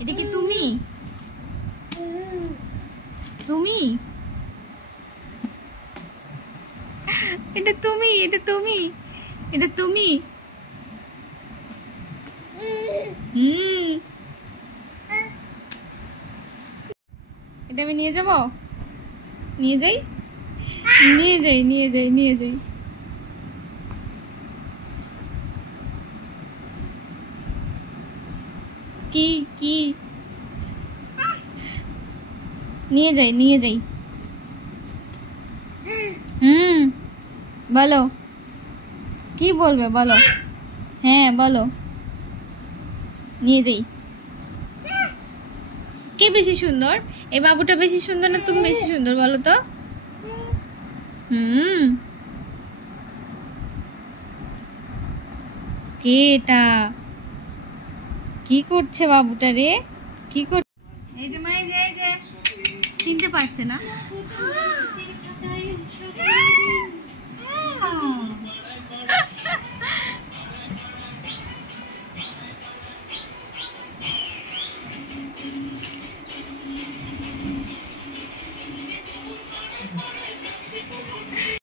এটা কি তুমি? তুমি? এটা তুমি? এটা তুমি? এটা তুমি? এটা আমি নিয়ে যাব? নিয়ে যাই, নিয়ে যাই, নিয়ে যাই, নিয়ে যাই। কি কি? নিয়ে যাই, নিয়ে যাই। বলো, কি বলবে বলো? হ্যাঁ বলো। নিয়ে যাই। কে বেশি সুন্দর? এই বাবুটা বেশি সুন্দর না তুমি বেশি সুন্দর বলো তো? কে এটা? কি করছে বাবুটা রে? কি কর? এই যে মা, এই যে, এই যে চিনতে পারছে না?